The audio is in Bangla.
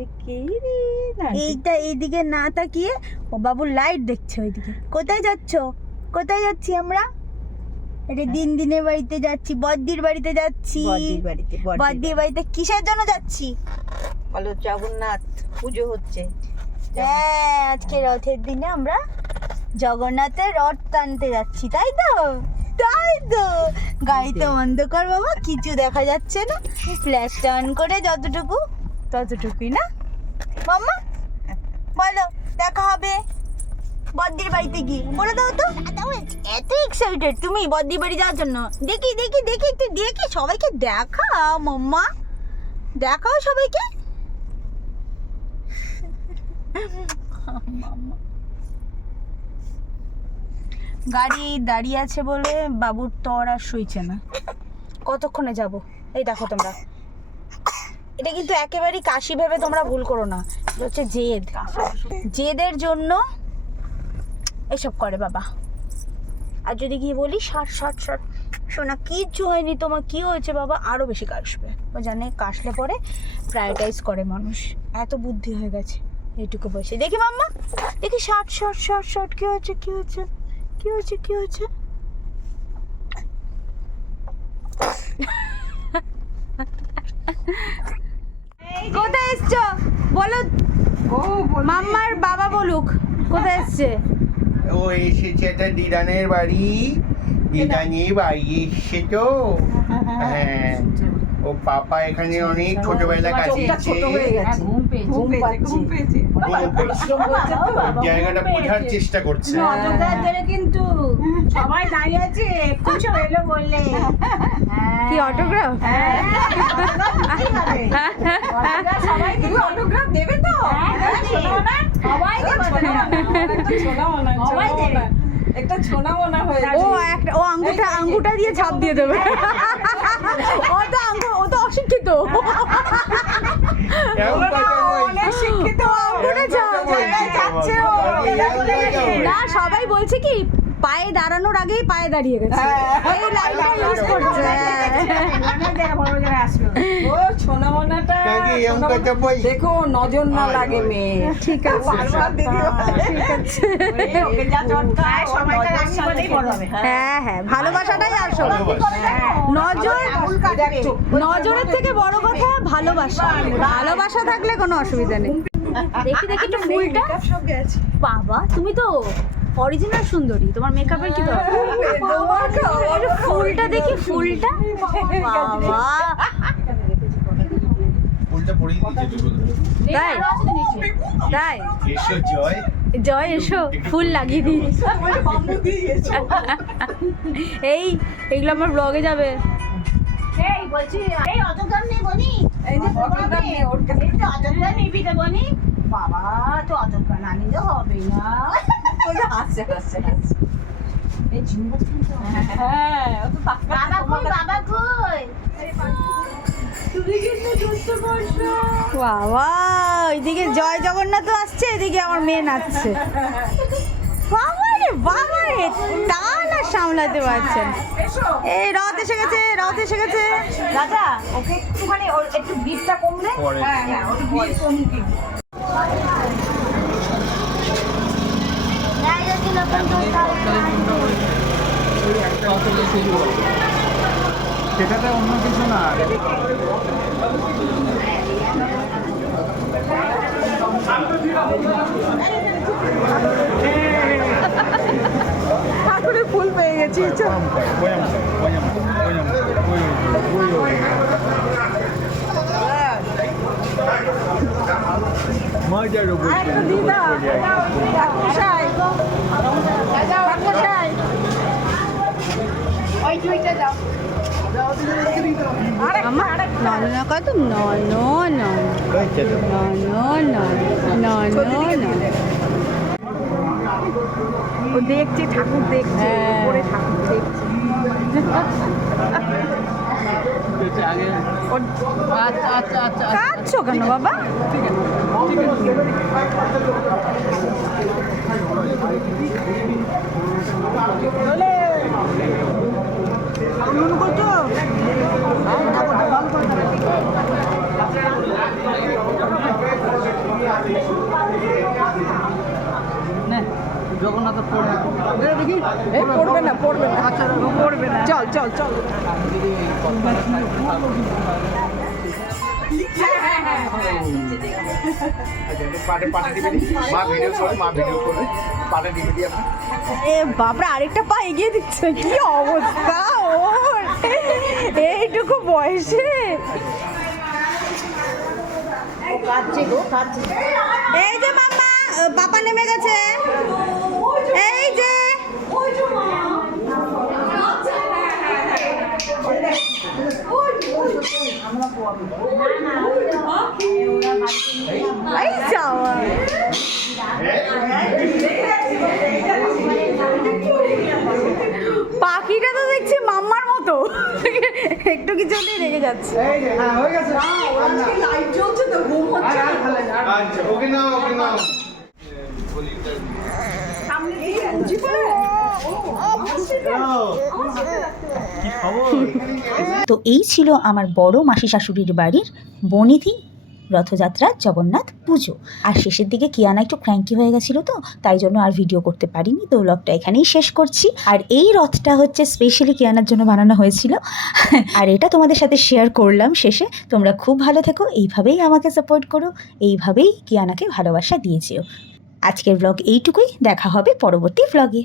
যে কে এইটা এইদিকে না তাকিয়ে ও বাবু লাইট দেখছে ওইদিকে। কোথায় যাচ্ছ? কোথায় যাচ্ছি আমরা? এটা দিন দিনের বাড়িতে যাচ্ছি বদ্দির বাড়িতে যাচ্ছি। বদ্দির বাড়িতে বদ্দির বদ্দির বাড়িতে। কিসের জন্য যাচ্ছি? বলো জগন্নাথ পুজো হচ্ছে। হ্যাঁ আজকে রথের দিনে আমরা জগন্নাথের রথ টানতে যাচ্ছি তাই তো? তাই তো। গাড়িতে অন্ধকার বাবা কিছু দেখা যাচ্ছে না। ফ্ল্যাশটা অন করে যতটুকু ততটুকুই, না? মাম্মা? বলো, দেখা হবে বদ্দির বাড়িতে গিয়ে, বলে দাও তো। এত এক্সাইটেড তুমি বদ্দির বাড়ি যাওয়ার জন্য। দেখি দেখি দেখি একটু, দেখি, সবাইকে দেখাও, মাম্মা। দেখাও সবাইকে। গাড়ি দাঁড়িয়ে আছে বলে বাবুর তর আর সইছে না। কতক্ষণে যাব? এই দেখো তোমরা। এটা কিন্তু একেবারেই কাশি ভেবে তোমরা ভুল করো না। হচ্ছে জেদ। জেদের জন্য এসব করে বাবা। আর যদি গিয়ে বলি ষাট ষাট ষাট শোনা কিচ্ছু হয়নি তোমার, কি হয়েছে বাবা? আরও বেশি কাশবে। জানে, কাশলে পরে প্রায়োরিটাইজ করে মানুষ। এত বুদ্ধি হয়ে গেছে। এইটুকু বসে দেখি মাম্মা। দেখি ষাট ষাট ষাট ষাট কি হয়েছে কি হয়েছে? কি হয়েছে কি হয়েছে? কোথায় এসছো? বলো। মাম্মার বাবা বলুক, কোথায় এসছে? ও এসেছে এটা দিদানের বাড়ি। দিদানি বাড়ি এসছে তো? হ্যাঁ। ও পাপা এখানে অনেক ছোটবেলা কাটিয়েছে ঘুম পেয়েছে ঘুম পাচ্ছে। জায়গাটা বোঝার চেষ্টা করছে। কিন্তু সবাই দাঁড়িয়ে আছে খুশি এলো বললে। কি অটোগ্রাফ সবাই তুমি অটোগ্রাফ দেবে তো? সবাই সবাই দেবে। একটা ছোনা মোনা হয়ে ও একটা ও আঙ্গুটা আঙ্গুটা দিয়ে ছাপ দিয়ে দেবে। ও তো ও তো অশিক্ষিত। না সবাই বলছে কি পায়ে দাঁড়ানোর আগেই পায়ে দাঁড়িয়ে গেছে। এই লাইনটা ইউজ করছে। বলছে। দেখো নজর না লাগে মেয়ে। ঠিক আছে। বারবার দিদি বলে। ঠিক আছে। ওকে যা চটকা ওর নজর সাথে করবে। হ্যাঁ হ্যাঁ ভালোবাসাটাই আসল। নজর নজরের থেকে বড় কথা ভালোবাসা ভালোবাসা থাকলে কোনো অসুবিধা নেই। দেখি দেখি একটু ফুলটা। বাবা তুমি তো অরিজিনাল সুন্দরী তোমার মেকআপের কি দরকার ফুলটা দেখি ফুলটা বাবা তাই তাই জয় জয় এসো ফুল লাগিয়ে দিই এই এগুলো আমার ব্লগে যাবে এই বলছি এই অটোগ্রাফ নেই বনি এই যে photograph নিয়ে ওর কাছে। এই তো নিবি তো বনি বাবা তো অটোগ্রাফ না হবে না হাসছে, হাসছে, হাসছে। হ্যাঁ, তো বাবা কই বাবা বাবা ওইদিকে জয় জগন্নাথ আসছে এদিকে আমার মেয়ে নাচছে। বাবা রে বাবা রে টান আর সামলাতে পারছেন এসো। এই রথ এসে গেছে রথ এসে গেছে। দাদা ওকে একটুখানি একটু ভিড়টা কমবে হ্যাঁ, হ্যাঁ, ওর ভিড় কমুক একটু। সেটাতে অন্য কিছু না। ঠাকুরের ফুল পেয়ে গেছি। মজার উপর দিদা ঠাকুরমশাই ঠাকুরমশাই ওই দুইটা দাও আমা নয় না কত। নয় নয় নয় নয় নয় ও দেখছে ঠাকুর দেখছে। উপরে ঠাকুর দেখছে কাঁদছো কেন বাবা এই পড়বে। না পড়বে না। পড়বে না। চল চল চল। পাটে পাটে দিবে দি। মা ভিডিও করে মা ভিডিও করে পাটে দিবে দি আপনি এ বাপরে আরেকটা পা এগিয়ে দিচ্ছে। কি অবস্থা? ওর। এইটুকু বয়সে। এই যে মাম্মা পাপা নেমে গেছে। এই যে। এই যাওয়া পাখিটা তো দেখছি মাম্মার মতো। একটু কিছু হলেই রেগে যাচ্ছে। আচ্ছা ওকে নাও ওকে নাও। তো এই ছিল আমার বড় মাসি শাশুড়ির বাড়ির বনিধি রথযাত্রার জগন্নাথ পুজো। আর শেষের দিকে কিয়ানা একটু ক্র্যাঙ্কি হয়ে গেছিল তো, তাই জন্য আর ভিডিও করতে পারিনি। তো ব্লগটা এখানেই শেষ করছি। আর এই রথটা হচ্ছে স্পেশালি কিয়ানার জন্য বানানো হয়েছিল। আর এটা তোমাদের সাথে শেয়ার করলাম শেষে। তোমরা খুব ভালো থেকো, এইভাবেই আমাকে সাপোর্ট করো, এইভাবেই কিয়ানাকে ভালোবাসা দিয়েছেও আজকের ব্লগ এইটুকুই, দেখা হবে পরবর্তী ব্লগে